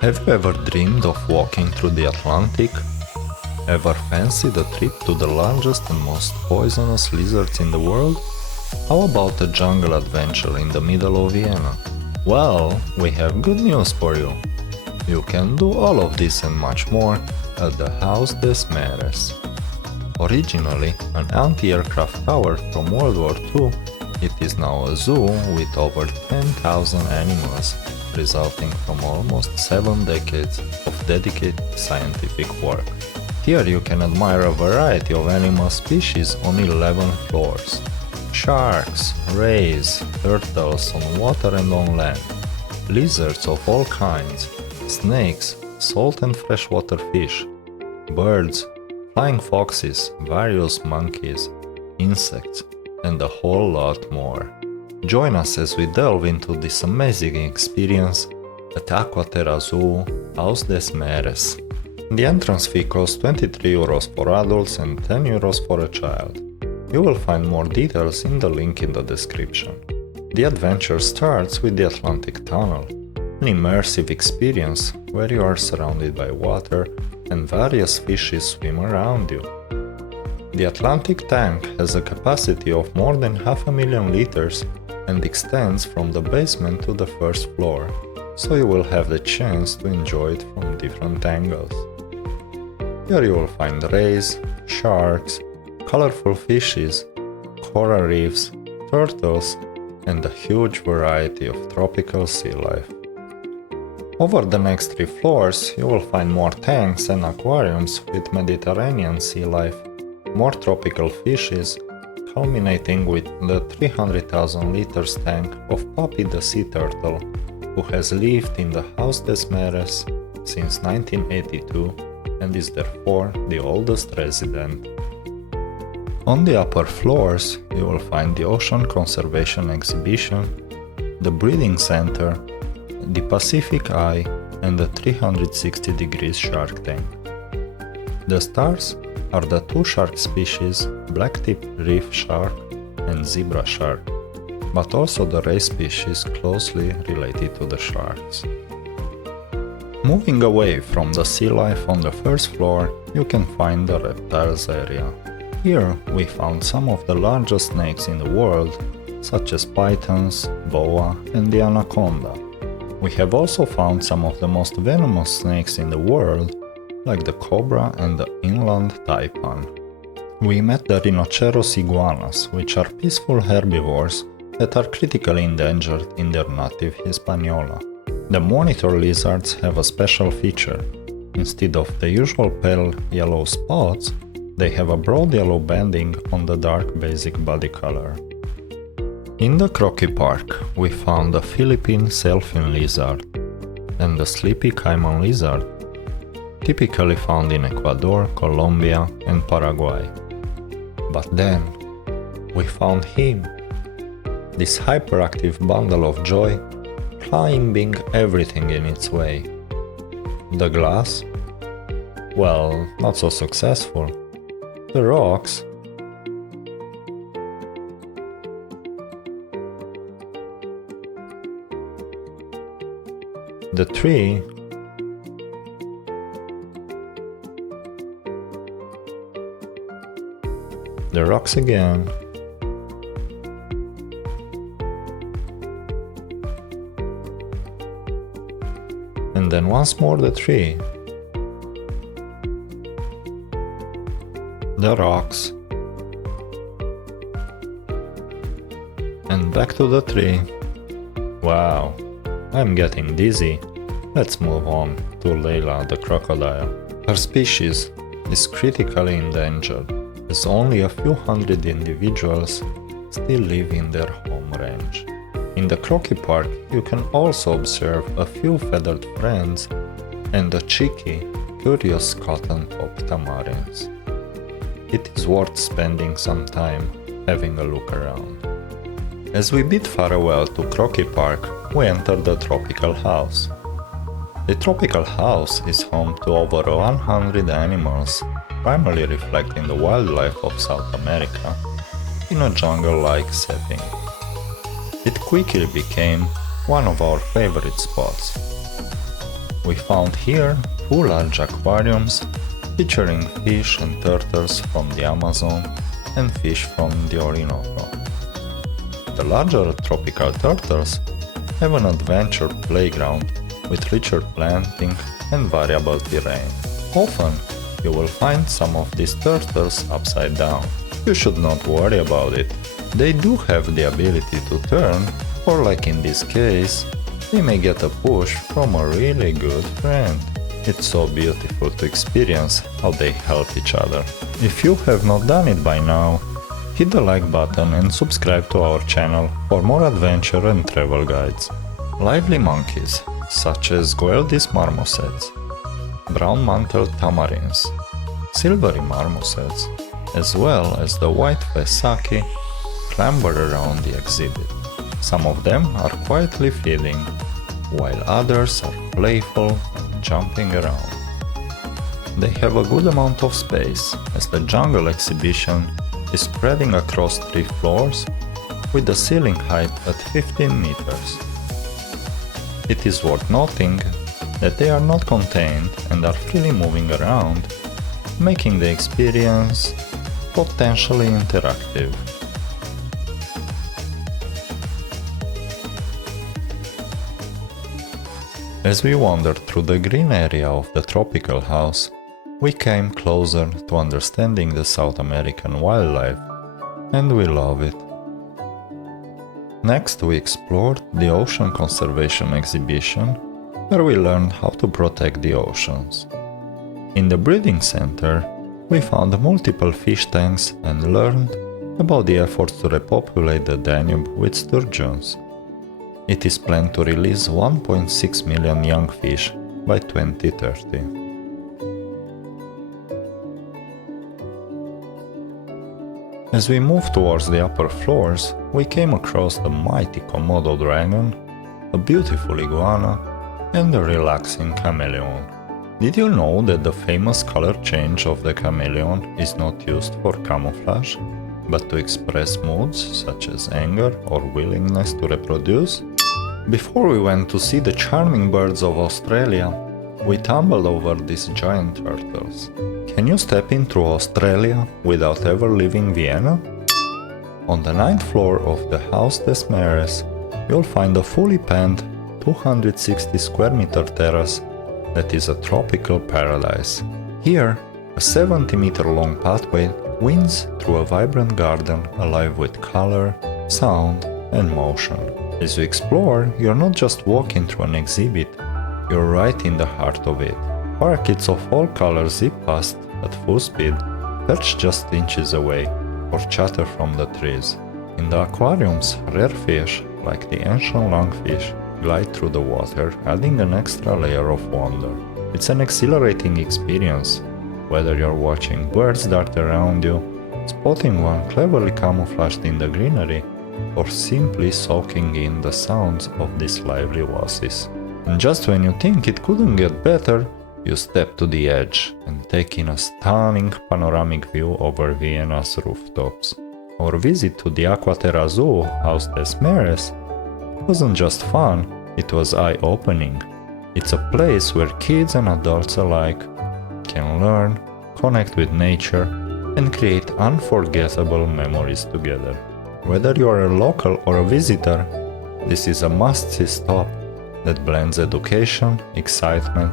Have you ever dreamed of walking through the Atlantic? Ever fancied a trip to the largest and most poisonous lizards in the world? How about a jungle adventure in the middle of Vienna? Well, we have good news for you. You can do all of this and much more at the Haus des Meeres. Originally an anti-aircraft tower from World War II, it is now a zoo with over 10,000 animals, resulting from almost 7 decades of dedicated scientific work. Here you can admire a variety of animal species on 11 floors. Sharks, rays, turtles on water and on land, lizards of all kinds, snakes, salt and freshwater fish, birds, flying foxes, various monkeys, insects, and a whole lot more. Join us as we delve into this amazing experience at Aqua Terra Zoo, Haus des Meeres. The entrance fee costs €23 for adults and €10 for a child. You will find more details in the link in the description. The adventure starts with the Atlantic Tunnel, an immersive experience where you are surrounded by water and various fishes swim around you. The Atlantic tank has a capacity of more than 500,000 liters and extends from the basement to the first floor, so you will have the chance to enjoy it from different angles. Here you will find rays, sharks, colorful fishes, coral reefs, turtles, and a huge variety of tropical sea life. Over the next 3 floors, you will find more tanks and aquariums with Mediterranean sea life, more tropical fishes, culminating with the 300,000 liters tank of Puppi the sea turtle, who has lived in the Haus des Meeres since 1982 and is therefore the oldest resident. On the upper floors, you will find the Ocean Conservation Exhibition, the Breeding Center, the Pacific Eye, and the 360 degrees shark tank. The stars are the 2 shark species, black-tip reef shark and zebra shark, but also the ray species closely related to the sharks. Moving away from the sea life on the first floor, you can find the reptiles area. Here we found some of the largest snakes in the world, such as pythons, boa, and the anaconda. We have also found some of the most venomous snakes in the world, like the cobra and the inland taipan. We met the rhinoceros iguanas, which are peaceful herbivores that are critically endangered in their native Hispaniola. The monitor lizards have a special feature. Instead of the usual pale yellow spots, they have a broad yellow banding on the dark basic body color. In the KrokiPark, we found the Philippine sailfin lizard and the sleepy caiman lizard, typically found in Ecuador, Colombia, and Paraguay. But then, we found him, this hyperactive bundle of joy, climbing everything in its way. The glass? Well, not so successful. The rocks? The tree? The rocks again. And then once more the tree. The rocks. And back to the tree. Wow, I'm getting dizzy. Let's move on to Layla the crocodile. Her species is critically endangered, as only a few hundred individuals still live in their home range. In the KrokiPark, you can also observe a few feathered friends and a cheeky, curious cotton-top tamarins. It is worth spending some time having a look around. As we bid farewell to KrokiPark, we enter the tropical house. The tropical house is home to over 100 animals primarily reflecting the wildlife of South America in a jungle-like setting. It quickly became one of our favorite spots. We found here 2 large aquariums featuring fish and turtles from the Amazon and fish from the Orinoco. The larger tropical turtles have an adventure playground with richer planting and variable terrain. Often, you will find some of these turtles upside down. You should not worry about it. They do have the ability to turn, or like in this case, they may get a push from a really good friend. It's so beautiful to experience how they help each other. If you have not done it by now, hit the like button and subscribe to our channel for more adventure and travel guides. Lively monkeys, such as Goeldis marmosets, brown-mantled tamarins, silvery marmosets, as well as the white Vesaki, clamber around the exhibit. Some of them are quietly feeding, while others are playful and jumping around. They have a good amount of space, as the jungle exhibition is spreading across 3 floors with the ceiling height at 15 meters. It is worth noting that they are not contained and are freely moving around, making the experience potentially interactive. As we wandered through the green area of the tropical house, we came closer to understanding the South American wildlife, and we love it. Next, we explored the Ocean Conservation Exhibition, where we learned how to protect the oceans. In the breeding center, we found multiple fish tanks and learned about the efforts to repopulate the Danube with sturgeons. It is planned to release 1.6 million young fish by 2030. As we moved towards the upper floors, we came across the mighty Komodo dragon, a beautiful iguana, and a relaxing chameleon. Did you know that the famous color change of the chameleon is not used for camouflage, but to express moods such as anger or willingness to reproduce? Before we went to see the charming birds of Australia, we tumbled over these giant turtles. Can you step into Australia without ever leaving Vienna? On the 9th floor of the Haus des Meeres, you'll find a fully panned 260 square meter terrace that is a tropical paradise. Here, a 70-meter long pathway winds through a vibrant garden alive with color, sound, and motion. As you explore, you're not just walking through an exhibit, you're right in the heart of it. Parakeets of all colors zip past at full speed, perch just inches away, or chatter from the trees. In the aquariums, rare fish, like the ancient lungfish, glide through the water, adding an extra layer of wonder. It's an exhilarating experience, whether you're watching birds dart around you, spotting one cleverly camouflaged in the greenery, or simply soaking in the sounds of these lively oases. And just when you think it couldn't get better, you step to the edge and take in a stunning panoramic view over Vienna's rooftops. Our visit to the Aqua Terra Zoo, Haus des Meeres, wasn't just fun, it was eye-opening. It's a place where kids and adults alike can learn, connect with nature, and create unforgettable memories together. Whether you are a local or a visitor, this is a must-see stop that blends education, excitement,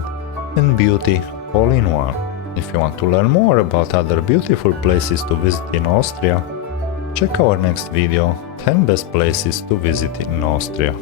and beauty all in one. If you want to learn more about other beautiful places to visit in Austria, check our next video, 10 best places to visit in Austria.